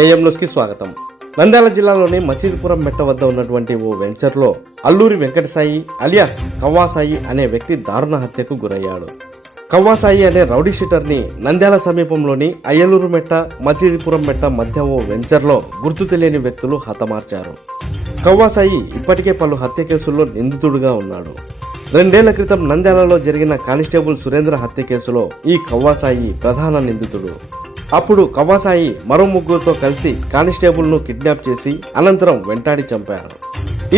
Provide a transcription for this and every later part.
AM న్యూస్కి స్వాగతం. నంద్యాల జిల్లాలోని మసీదుపురం మెట్ట వద్ద ఉన్నటువంటి ఓ వెంచర్లో అల్లూరి వెంకటసాయి అలియాస్ కవ్వాసాయి అనే వ్యక్తి దారుణ హత్యకు గురయ్యాడు. కవ్వాసాయి అనే రౌడీ షీటర్ని నంద్యాల సమీపంలోని అయ్యలూరు మెట్ట మసీదుపురం మెట్ట మధ్య ఓ వెంచర్లో గుర్తు తెలియని వ్యక్తులు హతమార్చారు. కవ్వాసాయి ఇప్పటికే పలు హత్య కేసుల్లో నిందితుడుగా ఉన్నాడు. 2 ఏళ్ల క్రితం నంద్యాలలో జరిగిన కానిస్టేబుల్ సురేంద్ర హత్య కేసులో ఈ కవ్వాసాయి ప్రధాన నిందితుడు. అప్పుడు కవ్వాసాయి మరో ముగ్గురుతో కలిసి కానిస్టేబుల్ను కిడ్నాప్ చేసి అనంతరం వెంటాడి చంపారు.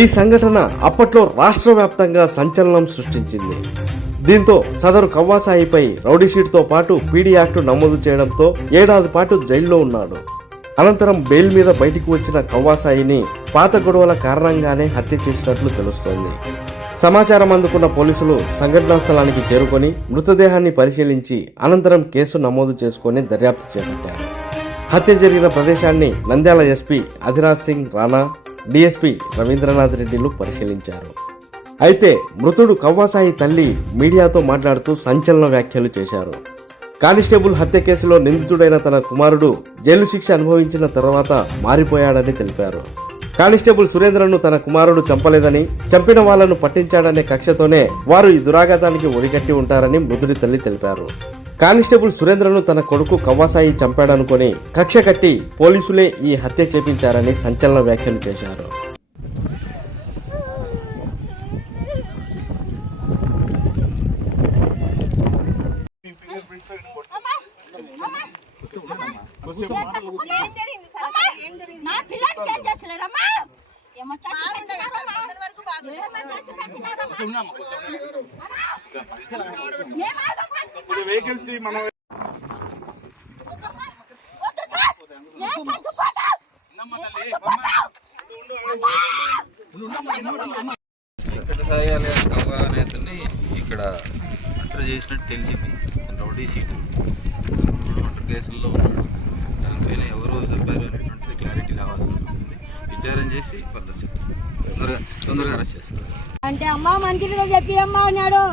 ఈ సంఘటన అప్పట్లో రాష్ట్ర వ్యాప్తంగా సంచలనం సృష్టించింది. దీంతో సదరు కవ్వాసాయిపై రౌడీషీట్తో పాటు పీడీ యాక్టు నమోదు చేయడంతో 7 ఏడాది పాటు జైల్లో ఉన్నాడు. అనంతరం బెయిల్ మీద బయటికి వచ్చిన కవ్వాసాయిని పాత గొడవల కారణంగానే హత్య చేసినట్లు తెలుస్తోంది. సమాచారం అందుకున్న పోలీసులు సంఘటనా స్థలానికి చేరుకొని మృతదేహాన్ని పరిశీలించి అనంతరం కేసు నమోదు చేసుకుని దర్యాప్తు చేపట్టారు. హత్య జరిగిన ప్రదేశాన్ని నంద్యాల ఎస్పీ అధిరాజ్ సింగ్ రాణా, డీఎస్పీ రవీంద్రనాథ్ రెడ్డిలు పరిశీలించారు. అయితే మృతుడు కవ్వాసాయి తల్లి మీడియాతో మాట్లాడుతూ సంచలన వ్యాఖ్యలు చేశారు. కానిస్టేబుల్ హత్య కేసులో నిందితుడైన తన కుమారుడు జైలు శిక్ష అనుభవించిన తర్వాత మారిపోయాడని తెలిపారు. కానిస్టేబుల్ సురేంద్రను తన కుమారుడు చంపలేదని, చంపిన వాళ్లను పట్టించాడనే కక్షతోనే వారు ఈ దురాఘాతానికి ఒడిగట్టి ఉంటారని మృతుడి తల్లి తెలిపారు. కానిస్టేబుల్ సురేంద్రను తన కొడుకు కవ్వాసాయి చంపాడనుకొని కక్ష కట్టి పోలీసులే ఈ హత్య చేపించారని సంచలన వ్యాఖ్యలు చేశారు. వెంకటసాయి అలియాస్ కవ్వ అనే అతన్ని ఇక్కడ అక్కడ చేసినట్టు తెలిసింది. రౌడీ సీట్ మర్డర్ కేసుల్లో ఉన్నాడు. దానిపైన ఎవరు చంపారు అనేటువంటిది క్లారిటీ రావాల్సి ఉంటుంది. విచారం చేసి పద్ధతి తొందరగా అరెస్ట్ చేస్తారు. అంటే అమ్మ మంత్రితో చెప్పి అమ్మా అన్నాడు.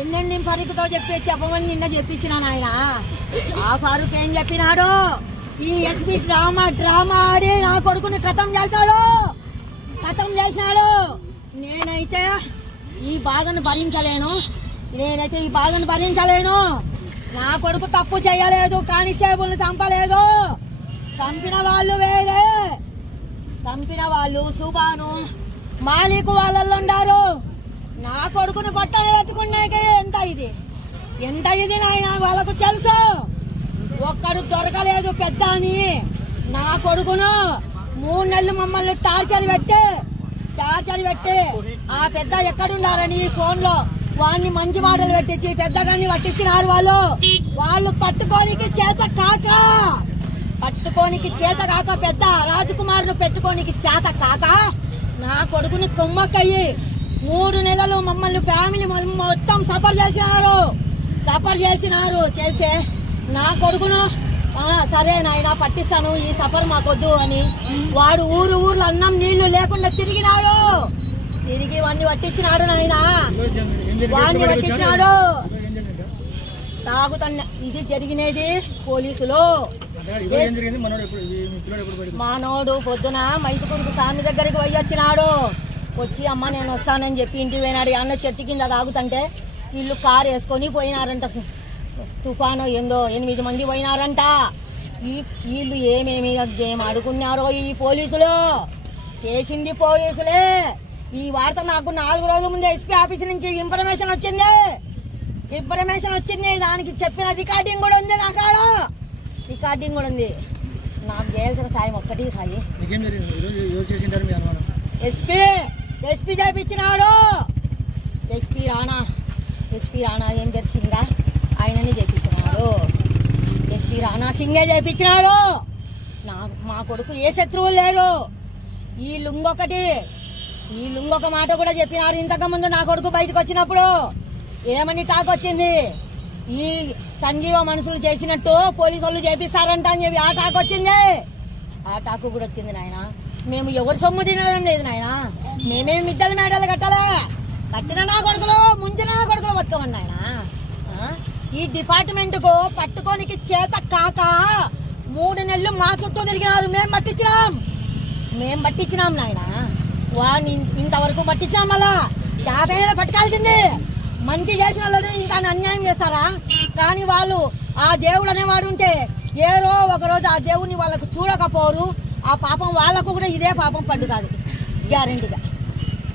ఎన్నెండి ఫరూక్తో చెప్పమని నిన్న చెప్పించినాను. ఆయన ఆ ఫరూక్ ఏం చెప్పినాడు? ఈ ఎస్పీ డ్రామా ఆడి నా కొడుకుని ఖతం చేశాడు. నేనైతే ఈ బాధను భరించలేను. నా కొడుకు తప్పు చేయలేదు, కానిస్టేబుల్ చంపలేదు. చంపిన వాళ్ళు వేరే, చంపిన వాళ్ళు సుబాను మాలిక్ వాళ్ళల్లో ఉండారు. నా కొడుకుని పట్టణ పెట్టుకున్నాక ఎంత ఇది నాయన వాళ్ళకు తెలుసు. ఒక్కడు దొరకలేదు పెద్ద అని. నా కొడుకును 3 నెలలు మమ్మల్ని టార్చర్ పెట్టి ఆ పెద్ద ఎక్కడున్నారని ఫోన్ లో వాడిని మంచి మాటలు పెట్టించి పెద్దగాన్ని పట్టించినారు. వాళ్ళు పట్టుకోనికి చేత కాక పెద్ద రాజకుమారును పెట్టుకోనికి చేత కాక నా కొడుకుని కొమ్మక్కయ్యి 3 నెలలు మమ్మల్ని ఫ్యామిలీ మొత్తం సఫర్ చేసినారు. చేసే నా కొడుకును సరే నాయన పట్టిస్తాను, ఈ సఫర్ మాకొద్దు అని వాడు ఊర్లో అన్నం నీళ్లు లేకుండా తిరిగి వాడిని పట్టించినాడు. నాయన వాడిని పట్టించినాడు. తాగుతన్న ఇది జరిగినది పోలీసులు. మానోడు పొద్దున మైతుకురుకు సామి దగ్గరికి వచ్చి అమ్మ నేను వస్తానని చెప్పి ఇంటికి పోయినాడు. అన్న చెట్టు కింద తాగుతుంటే వీళ్ళు కారు వేసుకొని పోయినారంట. తుఫాను ఏందో 8 మంది పోయినారంట. వీళ్ళు ఏమేమి గేమ్ ఆడుకున్నారో ఈ పోలీసులు. చేసింది పోలీసులే. ఈ వార్త నాకు 4 రోజుల ముందే ఎస్పీ ఆఫీస్ నుంచి ఇన్ఫర్మేషన్ వచ్చింది. దానికి చెప్పిన రికార్డింగ్ కూడా ఉంది. నాకు చేయాల్సిన సాయం ఒక్కటి సాయి. ఎస్పీ చేయించినాడు. ఎస్పీ రాణా ఏం పేరు సింగా ఆయనని చేయించినాడు. ఎస్పీ రాణా సింగే చేయించినాడు. మా కొడుకు ఏ శత్రువులు లేరు. ఈ లుంగొక మాట కూడా చెప్పినారు. ఇంతకుముందు నా కొడుకు బయటకు వచ్చినప్పుడు ఏమని టాక్ వచ్చింది? ఈ సంజీవ మనుషులు చేసినట్టు పోలీసు వాళ్ళు చేపిస్తారంట అని చెప్పి ఆ టాక్ వచ్చింది. ఆ టాకు కూడా వచ్చింది. నాయన మేము ఎవరు సొమ్ము తినడం లేదు నాయన. మేమేమి మిద్దెల మేడలు కట్టిన నా కొడుకులు ముంచిన నా కొడుకులు బతుకమని నాయన. ఈ డిపార్ట్మెంట్ కు పట్టుకోనికి చేత కాక 3 నెలలు మా చుట్టూ తిరిగినారు. మేము పట్టించినాం నాయన. వాడిని ఇంతవరకు పట్టించాం. మళ్ళా చేతనే పట్టుకాల్సింది. మంచి చేసిన వాళ్ళని ఇంకా అన్యాయం చేస్తారా? కానీ వాళ్ళు ఆ దేవుడు అనేవాడు ఉంటే ఏరో ఒకరోజు ఆ దేవుడిని వాళ్ళకు చూడకపోరు. ఆ పాపం వాళ్ళకు కూడా ఇదే పాపం పండుతుంది గ్యారెంటీగా.